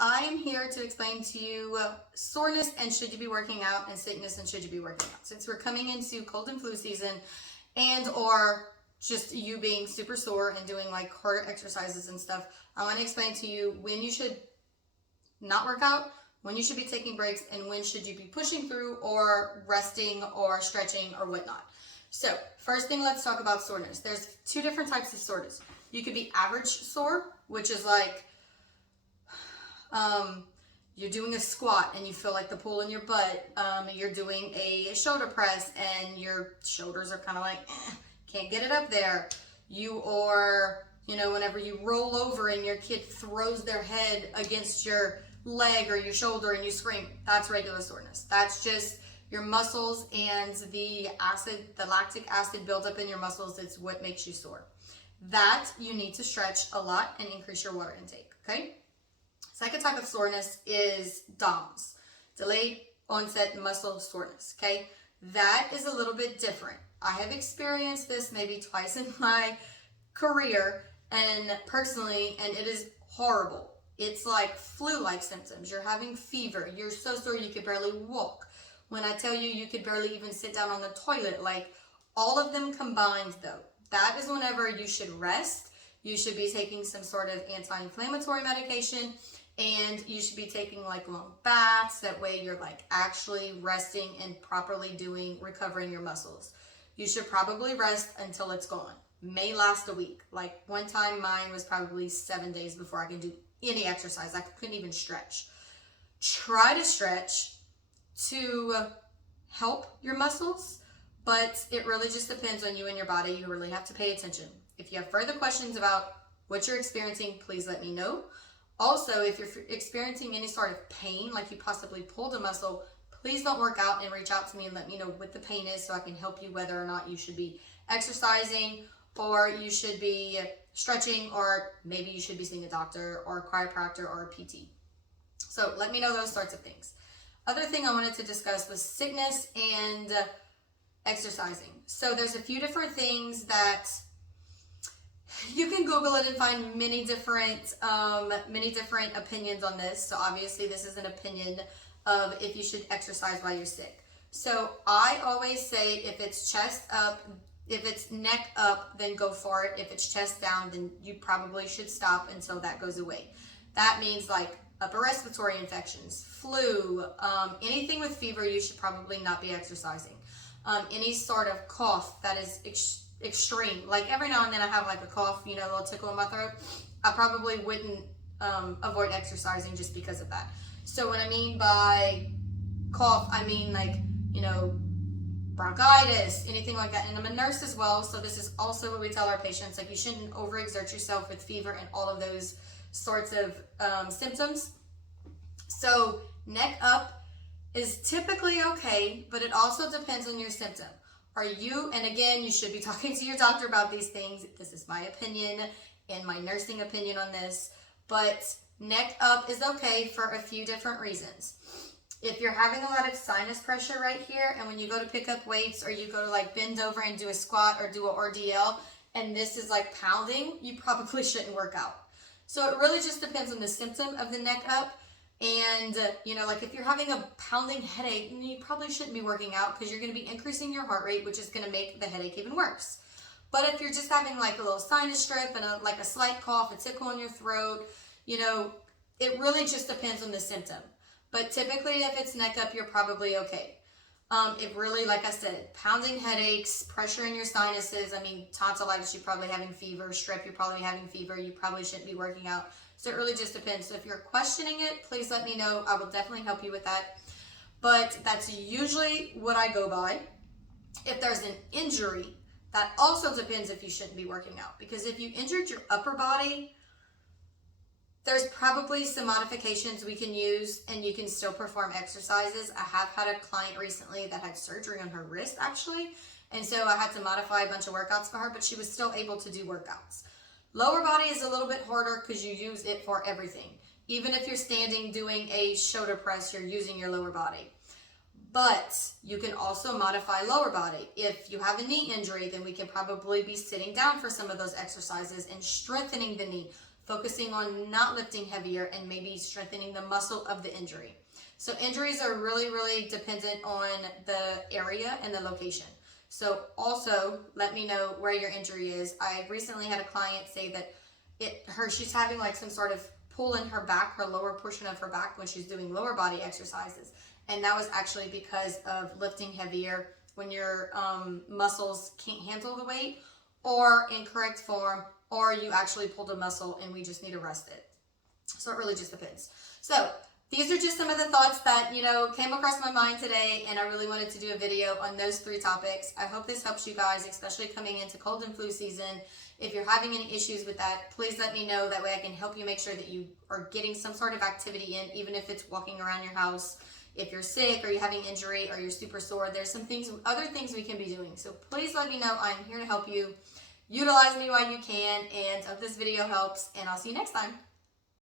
I am here to explain to you soreness and should you be working out, and sickness and should you be working out. Since we're coming into cold and flu season, and or just you being super sore and doing like harder exercises and stuff, I want to explain to you when you should not work out, when you should be taking breaks, and when should you be pushing through or resting or stretching or whatnot. So first thing, let's talk about soreness. There's two different types of soreness. You could be average sore, which is like you're doing a squat and you feel like the pull in your butt. You're doing a shoulder press and your shoulders are kind of like, can't get it up there. Whenever you roll over and your kid throws their head against your leg or your shoulder and you scream, that's regular soreness. That's just your muscles and the lactic acid buildup in your muscles. It's what makes you sore. That you need to stretch a lot and increase your water intake, okay? Second type of soreness is DOMS, delayed onset muscle soreness, okay? That is a little bit different. I have experienced this maybe twice in my career and personally, and it is horrible. It's like flu-like symptoms. You're having fever. You're so sore you could barely walk. When I tell you could barely even sit down on the toilet, like all of them combined though, that is whenever you should rest. You should be taking some sort of anti-inflammatory medication, and you should be taking like long baths. That way you're like actually resting and properly recovering your muscles. You should probably rest until it's gone. May last a week. Like one time mine was probably 7 days before I could do any exercise. I couldn't even stretch. Try to stretch to help your muscles, but it really just depends on you and your body. You really have to pay attention. If you have further questions about what you're experiencing, please let me know. Also, if you're experiencing any sort of pain, like you possibly pulled a muscle, please don't work out and reach out to me and let me know what the pain is so I can help you whether or not you should be exercising or you should be stretching, or maybe you should be seeing a doctor or a chiropractor or a PT. So let me know those sorts of things. Other thing I wanted to discuss was sickness and exercising. So there's a few different things that you can Google it and find many different opinions on this. So obviously this is an opinion of if you should exercise while you're sick. So I always say if it's chest up, if it's neck up, then go for it. If it's chest down, then you probably should stop until that goes away. That means like upper respiratory infections, flu, anything with fever, you should probably not be exercising. Any sort of cough that is extreme, like every now and then I have like a cough, a little tickle in my throat, I probably wouldn't avoid exercising just because of that. So what I mean by cough, I mean like, bronchitis, anything like that. And I'm a nurse as well, so this is also what we tell our patients, like you shouldn't overexert yourself with fever and all of those sorts of symptoms. So neck up is typically okay, but it also depends on your symptom. And again, you should be talking to your doctor about these things. This is my opinion and my nursing opinion on this, but neck up is okay for a few different reasons. If you're having a lot of sinus pressure right here, and when you go to pick up weights or you go to like bend over and do a squat or do an RDL, and this is like pounding, you probably shouldn't work out. So it really just depends on the symptom of the neck up. And, like if you're having a pounding headache, you probably shouldn't be working out because you're going to be increasing your heart rate, which is going to make the headache even worse. But if you're just having like a little sinus strip and a slight cough, a tickle in your throat, it really just depends on the symptom. But typically if it's neck up, you're probably okay. If really, like I said, pounding headaches, pressure in your sinuses, tonsillitis, you're probably having fever, strep, you're probably having fever, you probably shouldn't be working out. So it really just depends. So if you're questioning it, please let me know. I will definitely help you with that. But that's usually what I go by. If there's an injury, that also depends if you shouldn't be working out. Because if you injured your upper body, there's probably some modifications we can use and you can still perform exercises. I have had a client recently that had surgery on her wrist actually. And so I had to modify a bunch of workouts for her, but she was still able to do workouts. Lower body is a little bit harder because you use it for everything. Even if you're standing doing a shoulder press, you're using your lower body. But you can also modify lower body. If you have a knee injury, then we can probably be sitting down for some of those exercises and strengthening the knee, focusing on not lifting heavier and maybe strengthening the muscle of the injury. So injuries are really, really dependent on the area and the location. So also let me know where your injury is. I recently had a client say that she's having like some sort of pull in her back, her lower portion of her back when she's doing lower body exercises. And that was actually because of lifting heavier when your muscles can't handle the weight, or incorrect form, or you actually pulled a muscle and we just need to rest it. So it really just depends. So these are just some of the thoughts that, came across my mind today, and I really wanted to do a video on those 3 topics. I hope this helps you guys, especially coming into cold and flu season. If you're having any issues with that, please let me know. That way I can help you make sure that you are getting some sort of activity in, even if it's walking around your house. If you're sick or you're having injury or you're super sore, there's some other things we can be doing. So please let me know. I'm here to help you. Utilize me while you can, and I hope this video helps, and I'll see you next time.